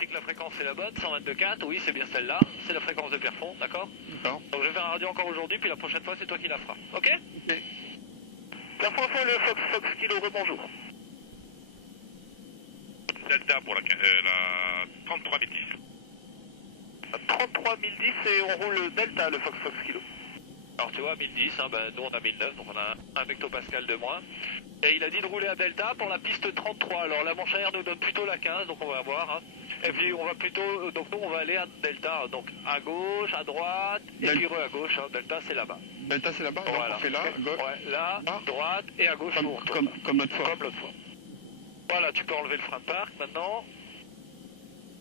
vérifie que la fréquence est la bonne, 122.4, oui c'est bien celle-là, c'est la fréquence de Pierrefonds, d'accord? D'accord. Donc je vais faire un radio encore aujourd'hui, puis la prochaine fois c'est toi qui la feras, ok? Ok. Pierrefonds, le Fox Kilo, rebonjour. Delta pour la 33 010. 33 010 et on roule Delta, le Fox Kilo. Alors tu vois, 1010, hein, ben, nous on a 1009, donc on a un hectopascal de moins. Et il a dit de rouler à Delta pour la piste 33. Alors la manche arrière nous donne plutôt la 15, donc on va voir. Hein. Et puis on va plutôt, donc nous on va aller à Delta, donc à gauche, à droite, et puis à gauche. Hein. Delta c'est là-bas. Delta c'est là-bas, Voilà. on fait là, gauche. Ouais, là, là, droite et à gauche. Comme l'autre fois. Comme l'autre fois. Voilà, tu peux enlever le frein de parc maintenant.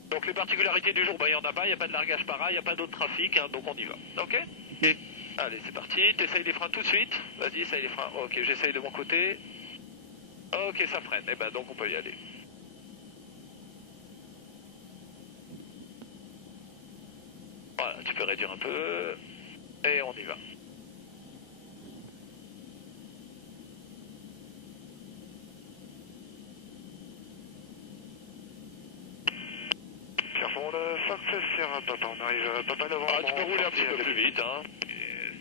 Donc les particularités du jour, il n'y en a pas, il n'y a pas de largage para, il n'y a pas d'autre trafic, hein, donc on y va. Ok? Ok. Allez, c'est parti. T'essayes les freins tout de suite. Vas-y, essaye les freins. Ok, j'essaye de mon côté. Ok, ça freine. Eh ben, donc on peut y aller. Voilà, tu peux réduire un peu. Et on y va. Pierrefonds, le Fox Sierra Papa, on arrive à Papa Novembre. Ah, tu peux rouler un petit peu plus vite, hein.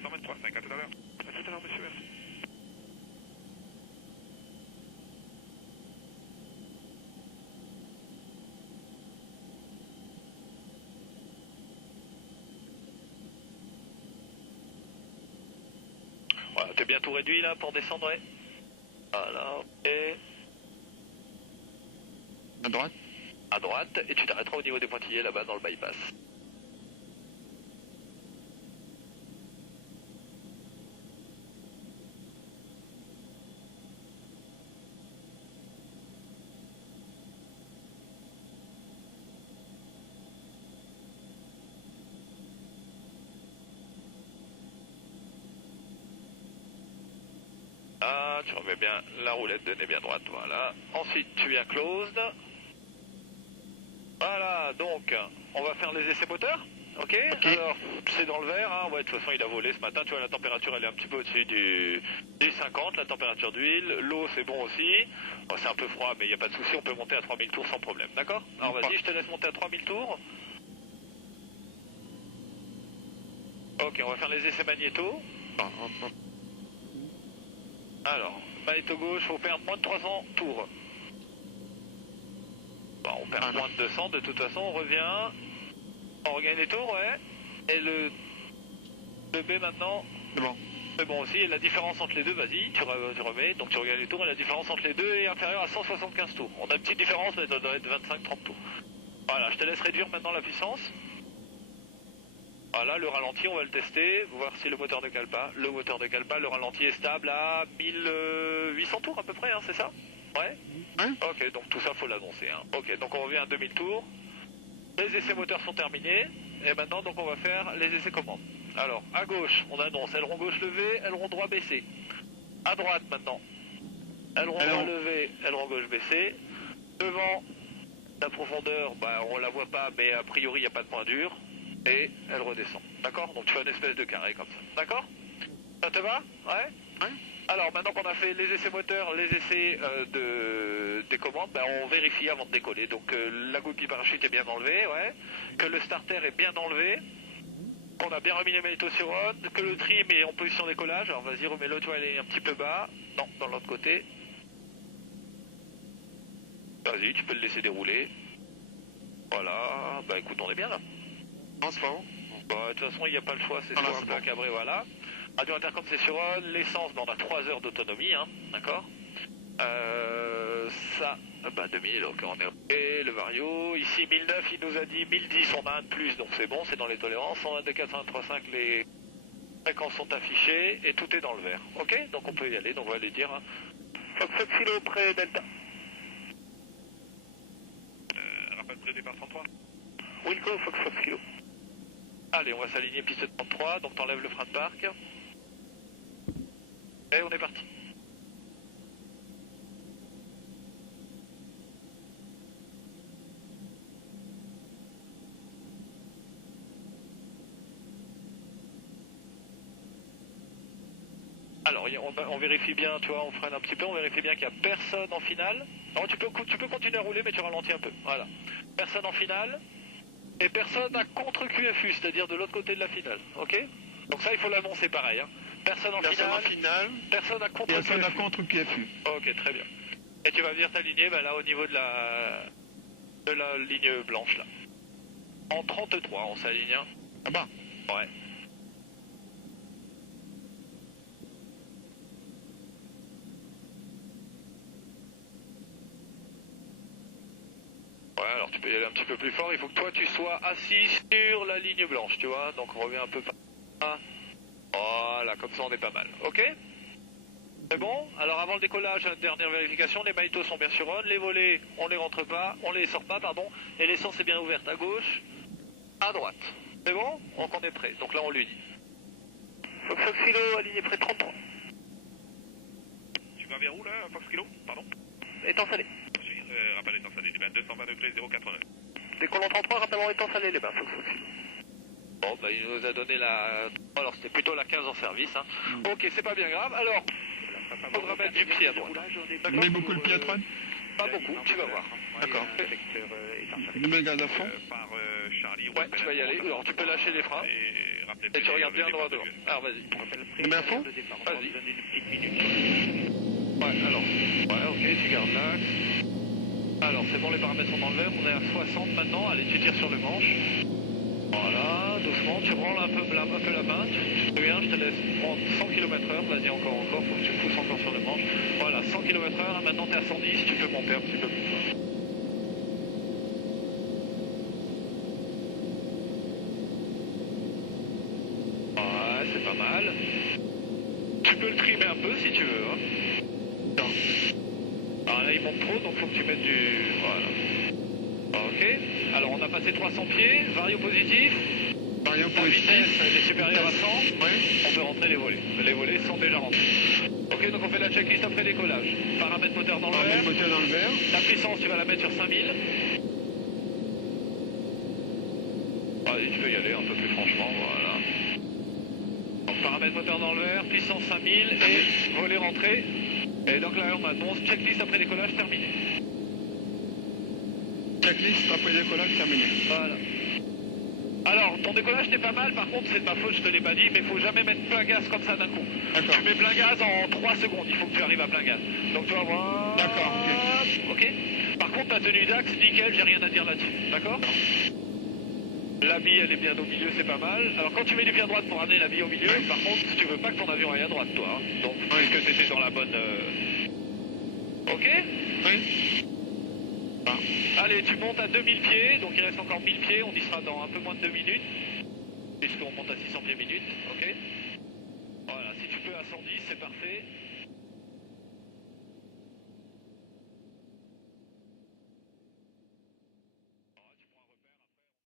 123,5, à tout à l'heure. À tout à l'heure, monsieur, merci. Voilà, t'es bien tout réduit là pour descendre, ouais. Voilà, et À droite. à droite, et tu t'arrêteras au niveau des pointillés là-bas dans le bypass. Ah, tu remets bien la roulette de nez bien droite, voilà. Ensuite, tu viens closed. Voilà, donc, on va faire les essais moteurs, ok? Alors, c'est dans le vert, hein, ouais, de toute façon, il a volé ce matin, tu vois, la température, elle est un petit peu au-dessus du 50, la température d'huile, l'eau, c'est bon aussi. Bon, c'est un peu froid, mais il n'y a pas de souci, on peut monter à 3000 tours sans problème, d'accord? Alors, vas-y, je te laisse monter à 3000 tours. Ok, on va faire les essais magnéto. Alors, magnéto gauche, faut perdre moins de 300 tours. Bon, on perd moins de 200, de toute façon, on revient. On regagne les tours, ouais. Et le B maintenant, C'est bon. c'est bon aussi. Et la différence entre les deux, vas-y, tu remets. Donc tu regagnes les tours et la différence entre les deux est inférieure à 175 tours. On a une petite différence, mais ça doit être 25-30 tours. Voilà, je te laisse réduire maintenant la puissance. Voilà, le ralenti, on va le tester, voir si le moteur ne cale pas. Le moteur ne cale pas, le ralenti est stable à 1800 tours à peu près, hein, c'est ça? Ouais. Ok, donc tout ça, faut l'annoncer. Hein. Ok, donc on revient à 2000 tours. Les essais moteurs sont terminés. Et maintenant, donc on va faire les essais commandes. Alors, à gauche, on annonce aileron gauche levé, aileron droit baissé. À droite maintenant, aileron droit levé, aileron gauche baissé. Devant, la profondeur, bah, on la voit pas, mais a priori, il n'y a pas de point dur. Et elle redescend. D'accord? Donc tu fais une espèce de carré comme ça. D'accord? Ça te va? Ouais? Alors maintenant qu'on a fait les essais moteurs, les essais des commandes, ben, on vérifie avant de décoller. Donc la goupille parachute est bien enlevée, ouais. Que le starter est bien enlevé. Qu'on a bien remis les magnétosyrones. Que le trim est en position décollage. Alors vas-y, remets-le, tu vois, elle est un petit peu bas. Non, dans l'autre côté. Vas-y, tu peux le laisser dérouler. Voilà. Bah écoute, on est bien là. Non, c'est pas bon. Bon, de toute façon, il n'y a pas le choix, c'est soit un peu cabré, voilà. Radio intercom c'est sur on, l'essence, ben, on a 3 heures d'autonomie, hein, d'accord. Ça, bah 2000, donc on est ok, le Vario. Ici 1009, il nous a dit 1010, on a un de plus, donc c'est bon, c'est dans les tolérances. 122, 435, les fréquences sont affichées et tout est dans le vert, ok. Donc on peut y aller, donc on va lui dire. Hein. Fox Kilo près Delta. Rappel près départ 33. Wilco, Fox Kilo. Allez, on va s'aligner piste 33, donc t'enlèves le frein de parc. Et on est parti. Alors, on vérifie bien, tu vois, on freine un petit peu, on vérifie bien qu'il n'y a personne en finale. Non, tu peux continuer à rouler, mais tu ralentis un peu. Voilà. Personne en finale, et personne à contre QFU, c'est-à-dire de l'autre côté de la finale. Ok? Donc ça, il faut l'annoncer pareil. Hein. Personne en finale, personne à contre Personne à QFU. contre QFU. Ok, très bien. Et tu vas venir t'aligner là au niveau de la ligne blanche là. En 33, on s'aligne. Hein. Ah bah. Ouais. Ouais, alors tu peux y aller un petit peu plus fort. Il faut que toi tu sois assis sur la ligne blanche, tu vois. Donc on revient un peu par là. Voilà, comme ça on est pas mal. Ok? C'est bon? Alors avant le décollage, dernière vérification, les magnétos sont bien sur on, les volets, on les rentre pas, on les sort pas, pardon, et l'essence est bien ouverte à gauche, à droite. C'est bon? Donc on est prêt. Donc là on lui dit. Fox Kilo, aligné près 33. Tu vas vers où là, Fox Kilo? Pardon? Étant salé. Rappel étant salé, les bains 220 degrés 089. Décollant 33, rappelons étant salé les bains, Fox Kilo. Bon, bah il nous a donné la... Alors c'était plutôt la 15 en service, hein. Ok, c'est pas bien grave. Alors, il faudra mettre du pied à droite. On met beaucoup le pied à droite? Pas beaucoup, tu vas voir. D'accord. Je mets le gaz à fond? Par Charlie. Ouais, tu vas y aller. Alors tu peux lâcher les freins. Et tu regardes bien droit devant. Alors vas-y. Je mets à fond? Vas-y. Ouais, alors. Ouais, ok, tu gardes l'axe. Alors c'est bon, les paramètres sont dans le vert. On est à 60 maintenant. Allez, tu tires sur le manche. Voilà, doucement, tu branles un peu la main, tu te souviens, je te laisse prendre 100 km/h, vas-y encore, faut que tu pousses encore sur le manche. Voilà, 100 km/h, maintenant tu es à 110, tu peux monter un petit peu plus fort. Ouais, c'est pas mal. Tu peux le trimer un peu si tu veux. Hein. Non. Alors là il monte trop, donc faut que tu mettes du... Voilà. Ok, alors on a passé 300 pieds, vario positif. Vario La positif. vitesse elle est supérieure à 100, Ouais. on peut rentrer les volets. Les volets sont déjà rentrés. Ok, donc on fait la checklist après décollage. Paramètre moteur dans le On met vert. le moteur dans le vert. La puissance, tu vas la mettre sur 5000. Allez, tu peux y aller un peu plus franchement, voilà. Donc, paramètre moteur dans le vert, puissance 5000 et volet rentré. Et donc là on annonce checklist après décollage terminé. Checklist après décollage terminé. Voilà. Alors, ton décollage n'est pas mal, par contre c'est de ma faute, je te l'ai pas dit, mais il faut jamais mettre plein gaz comme ça d'un coup. D'accord. Tu mets plein gaz en 3 secondes, il faut que tu arrives à plein gaz. Donc tu vas voir... D'accord, ok. Par contre ta tenue d'axe, nickel, j'ai rien à dire là-dessus, d'accord? La bille elle est bien au milieu, c'est pas mal. Alors quand tu mets du pied à droite pour amener la bille au milieu, par contre tu veux pas que ton avion aille à droite toi, hein. Donc puisque t'étais dans la bonne... Ok? Oui. Allez, tu montes à 2000 pieds, donc il reste encore 1000 pieds, on y sera dans un peu moins de 2 minutes, puisqu'on monte à 600 pieds minutes, ok? Voilà, si tu peux à 110, c'est parfait.